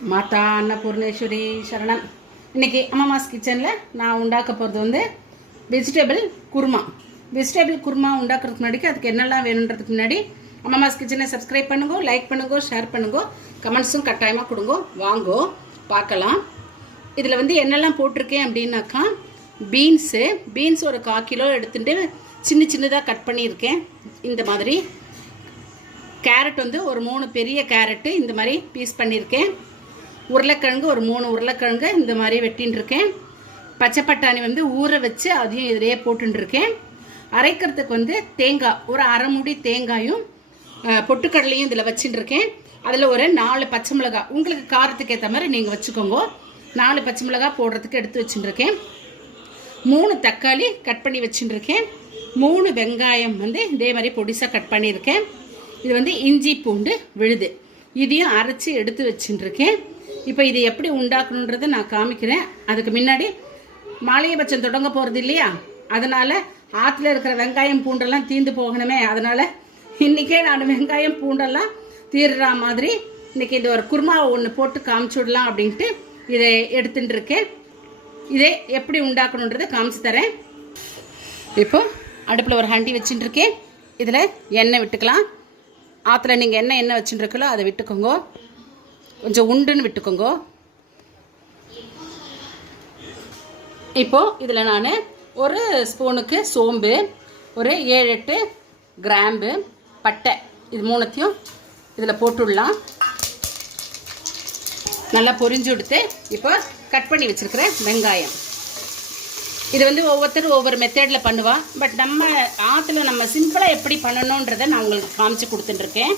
மாதா அன்னபூர்ணேஸ்வரி சரணன் இன்னைக்கு அம்மாஸ் கிச்சனில் நான் உண்டாக்க போகிறது வந்து வெஜிடபிள் குருமா. வெஜிடபிள் குருமா உண்டாக்குறதுக்கு முன்னாடி அதுக்கு என்னெல்லாம் வேணுன்றதுக்கு முன்னாடி அம்மாஸ் கிச்சனை சப்ஸ்கிரைப் பண்ணுங்க லைக் பண்ணுங்க ஷேர் பண்ணுங்க கமெண்ட்ஸும் கட்டாயமாக கொடுங்க. வாங்கோ பார்க்கலாம். இதில் வந்து என்னெல்லாம் போட்டிருக்கேன் அப்படின்னாக்கா பீன்ஸு பீன்ஸ் ஒரு கால் கிலோ எடுத்துட்டு சின்ன சின்னதாக கட் பண்ணியிருக்கேன். இந்த மாதிரி. கேரட் வந்து ஒரு மூணு பெரிய கேரட்டு இந்த மாதிரி பீஸ் பண்ணியிருக்கேன். உருளைக்கிழங்கு ஒரு மூணு உருளைக்கிழங்கு இந்த மாதிரி வெட்டின்னு இருக்கேன் பச்சை பட்டாணி வந்து ஊற வச்சு அதையும் இதிலேயே போட்டுருக்கேன் அரைக்கிறதுக்கு வந்து தேங்காய் ஒரு அரை முடி தேங்காயும் பொட்டுக்கடலையும் இதில் வச்சுட்டு இருக்கேன் அதில் ஒரு நாலு பச்சை மிளகாய் உங்களுக்கு காரத்துக்கு ஏற்ற மாதிரி நீங்கள் வச்சுக்கோங்க. நாலு பச்சை மிளகாய் போடுறதுக்கு எடுத்து வச்சுட்டுருக்கேன் மூணு தக்காளி கட் பண்ணி வச்சுட்டுருக்கேன் மூணு வெங்காயம் வந்து இதே மாதிரி பொடிசாக கட் பண்ணியிருக்கேன். இது வந்து இஞ்சி பூண்டு விழுது. இதையும் அரைச்சி எடுத்து வச்சுட்டுருக்கேன் இப்போ இதை எப்படி உண்டாக்கணுன்றதை நான் காமிக்கிறேன். அதுக்கு முன்னாடி மாலையபட்சம் தொடங்க போகிறது இல்லையா? அதனால் ஆற்றுல இருக்கிற வெங்காயம் பூண்டெல்லாம் தீந்து போகணுமே. அதனால் இன்றைக்கே நான் வெங்காயம் பூண்டெல்லாம் தீர்ற மாதிரி இன்றைக்கி இந்த ஒரு குருமாவை ஒன்று போட்டு காமிச்சு விடலாம் அப்படின்ட்டு இதை எடுத்துட்டு இருக்கேன். இதே எப்படி உண்டாக்கணுன்றதை காமிச்சு தரேன். இப்போ அடுப்பில் ஒரு ஹண்டி வச்சுட்டு இருக்கேன். இதில் எண்ணெய் விட்டுக்கலாம். ஆற்றுல நீங்கள் என்ன எண்ணெய் வச்சுட்டு அதை விட்டுக்கோங்க. கொஞ்சம் உண்டுன்னு விட்டுக்கோங்க. இப்போது இதில் நான் ஒரு ஸ்பூனுக்கு சோம்பு ஒரு ஏழு எட்டு கிராம்பு பட்டை. இது மூணுத்தையும் இதில் போட்டுடலாம். நல்லா பொரிஞ்சு கொடுத்து இப்போ கட் பண்ணி வச்சுருக்கிறேன் வெங்காயம். இது வந்து ஒவ்வொருத்தரும் ஒவ்வொரு மெத்தேடில் பண்ணுவாள் பட் நம்ம ஆற்றுல நம்ம சிம்பிளாக எப்படி பண்ணணுன்றதை நான் உங்களுக்கு காமிச்சு கொடுத்துட்டுருக்கேன்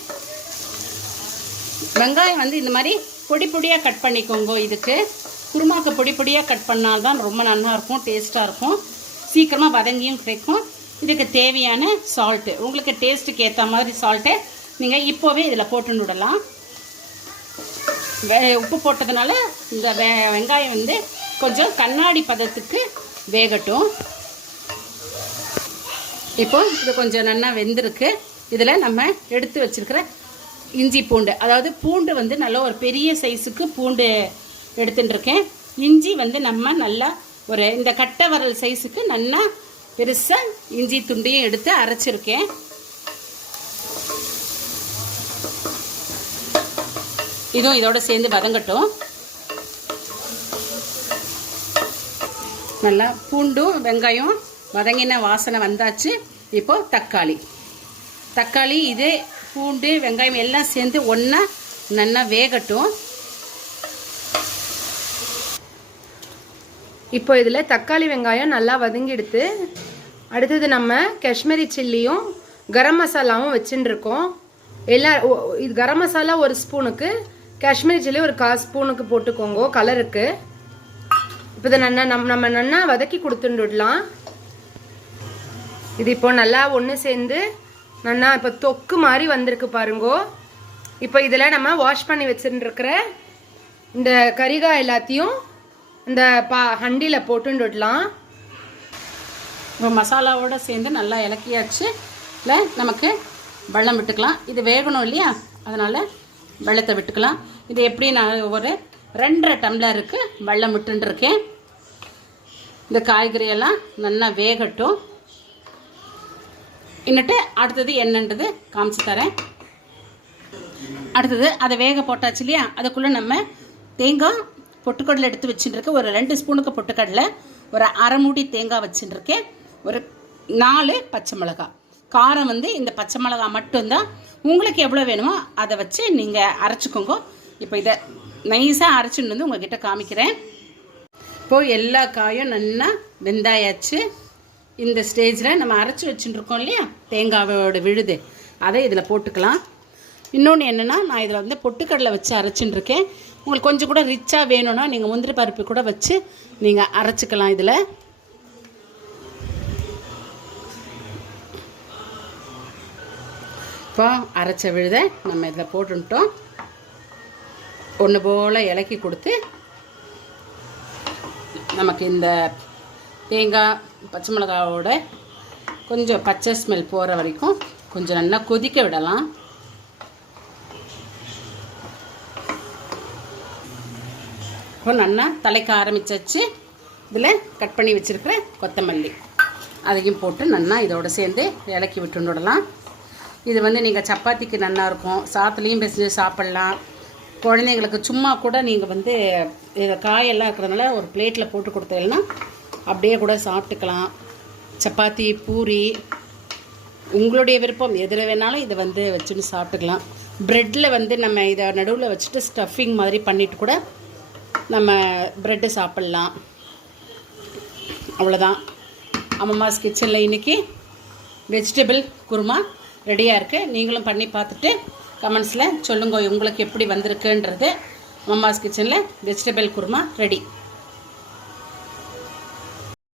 வெங்காயம் வந்து இந்த மாதிரி பொடி பொடியாக கட் பண்ணிக்கோங்க இதுக்கு. குருமாக்கு பொடி பொடியாக கட் பண்ணால்தான் ரொம்ப நல்லா இருக்கும் டேஸ்ட்டாக இருக்கும். சீக்கிரமாக வதங்கியும் கிடைக்கும். இதுக்கு தேவையான சால்ட்டு உங்களுக்கு டேஸ்ட்டுக்கு ஏற்ற மாதிரி சால்ட்டை நீங்கள் இப்போவே இதில் போட்டு விடலாம். வே- உப்பு போட்டதுனால இந்த வெ வெங்காயம் வந்து கொஞ்சம் கண்ணாடி பதத்துக்கு வேகட்டும். இப்போ இது கொஞ்சம் நல்லா வெந்திருக்கு. இதில் நம்ம எடுத்து வச்சிருக்கிற இஞ்சி பூண்டு. அதாவது பூண்டு வந்து நல்லா ஒரு பெரிய சைஸுக்கு பூண்டு எடுத்துட்டுருக்கேன். இஞ்சி வந்து நம்ம நல்லா ஒரு இந்த கட்டை வரல் சைஸுக்கு நல்லா பெருசாக இஞ்சி துண்டையும் எடுத்து அரைச்சிருக்கேன். இதுவும் இதோட சேர்ந்து வதங்கட்டும். நல்லா பூண்டும் வெங்காயம் வதங்கின வாசனை வந்தாச்சு. இப்போ தக்காளி. தக்காளி இதே பூண்டு வெங்காயம் எல்லாம் சேர்ந்து ஒன்றா நல்லா வேகட்டும். இப்போ இதில் தக்காளி வெங்காயம் நல்லா வதங்கிடுத்து அடுத்தது நம்ம காஷ்மீரி சில்லியும் கரம் மசாலாவும் வச்சுட்டுருக்கோம். எல்லா ஒ- இது கரம் மசாலா ஒரு ஸ்பூனுக்கு காஷ்மீரி சில்லி ஒரு கால் ஸ்பூனுக்கு போட்டுக்கோங்க கலருக்கு. இப்போ இதை நல்லா நம் நம்ம நல்லா வதக்கி கொடுத்துட்டுடலாம். இது இப்போ நல்லா ஒன்று சேர்ந்து நல்லா இப்போ தொக்கு மாதிரி வந்திருக்கு பாருங்கோ. இப்போ இதில் நம்ம வாஷ் பண்ணி வச்சுருக்கிற இந்த கரிகாய் எல்லாத்தையும் இந்த பா ஹண்டியில் போட்டுன்னு விடலாம் இப்போ மசாலாவோடு சேர்ந்து நல்லா இலக்கியாச்சு. இல்லை நமக்கு வெள்ளம் விட்டுக்கலாம். இது வேகணும் இல்லையா? அதனால் வெள்ளத்தை விட்டுக்கலாம். இது எப்படி நான் ஒரு ரெண்டரை டம்ளருக்கு வெள்ளம் விட்டுருக்கேன் இந்த காய்கறியெல்லாம் நல்லா வேகட்டும். இன்னட்டு அடுத்தது என்னன்றது காமிச்சு தரேன். அடுத்தது அதை வேக போட்டாச்சு இல்லையா? அதுக்குள்ளே நம்ம தேங்காய் பொட்டுக்கடலை எடுத்து வச்சுட்டுருக்கேன். ஒரு ரெண்டு ஸ்பூனுக்கு பொட்டுக்கடலை ஒரு அரை மூடி தேங்காய் வச்சுட்டுருக்கேன். ஒரு நாலு பச்சை மிளகாய் காரம் வந்து இந்த பச்சை மிளகாய் மட்டும்தான். உங்களுக்கு எவ்வளோ வேணுமோ அதை வச்சு நீங்கள் அரைச்சிக்கோங்க. இப்போ இதை நைஸாக அரைச்சின்னு வந்து உங்ககிட்ட காமிக்கிறேன். இப்போது எல்லா காயும் நல்லா வெந்தாயாச்சு. இந்த ஸ்டேஜில் நம்ம அரைச்சி வச்சுட்டுருக்கோம் இல்லையா? தேங்காவோட விழுது. அதை இதில் போட்டுக்கலாம். இன்னொன்று என்னென்னா நான் இதில் வந்து பொட்டுக்கடலை வச்சு அரைச்சின்னுருக்கேன் உங்களுக்கு கொஞ்சம் கூட ரிச்சாக வேணும்னா நீங்கள் முந்திரி பருப்பு கூட வச்சு நீங்கள் அரைச்சிக்கலாம் இதில். இப்போ அரைச்ச விழுதை நம்ம இதில் போட்டுட்டோம். ஒன்று போல் இலக்கி கொடுத்து நமக்கு இந்த தேங்காய் பச்சை மிளகாவோட கொஞ்சம் பச்சை ஸ்மெல் போகிற வரைக்கும் கொஞ்சம் நல்லா கொதிக்க விடலாம். இப்போ நல்லா தலைக்க ஆரம்பிச்சாச்சு. இதில் கட் பண்ணி வச்சுருக்கிற கொத்தமல்லி. அதையும் போட்டு நல்லா இதோட சேர்ந்து இலக்கி விட்டுடலாம் இது வந்து நீங்கள் சப்பாத்திக்கு நல்லாயிருக்கும் சாத்துலேயும் பிசைஞ்சு சாப்பிட்லாம். குழந்தைங்களுக்கு சும்மா கூட நீங்கள் வந்து இதை காயெல்லாம் இருக்கிறதுனால ஒரு பிளேட்டில் போட்டு கொடுத்தீங்கன்னா அப்படியே கூட சாப்பிட்டுக்கலாம். சப்பாத்தி பூரி உங்களுடைய விருப்பம். எதில் வேணாலும் இதை வந்து வச்சுன்னு சாப்பிட்டுக்கலாம். ப்ரெட்டில் வந்து நம்ம இதை நடுவில் வச்சுட்டு ஸ்டஃபிங் மாதிரி பண்ணிட்டு கூட நம்ம ப்ரெட்டு சாப்பிட்லாம். அவ்வளோதான் அம்மம்மாஸ் கிச்சனில் இன்றைக்கி வெஜிடபிள் குருமா ரெடியாக இருக்குது நீங்களும் பண்ணி பார்த்துட்டு கமெண்ட்ஸில் சொல்லுங்க உங்களுக்கு எப்படி வந்திருக்குன்றது. அம்மம்மாஸ் கிச்சனில் வெஜிடபிள் குருமா ரெடி.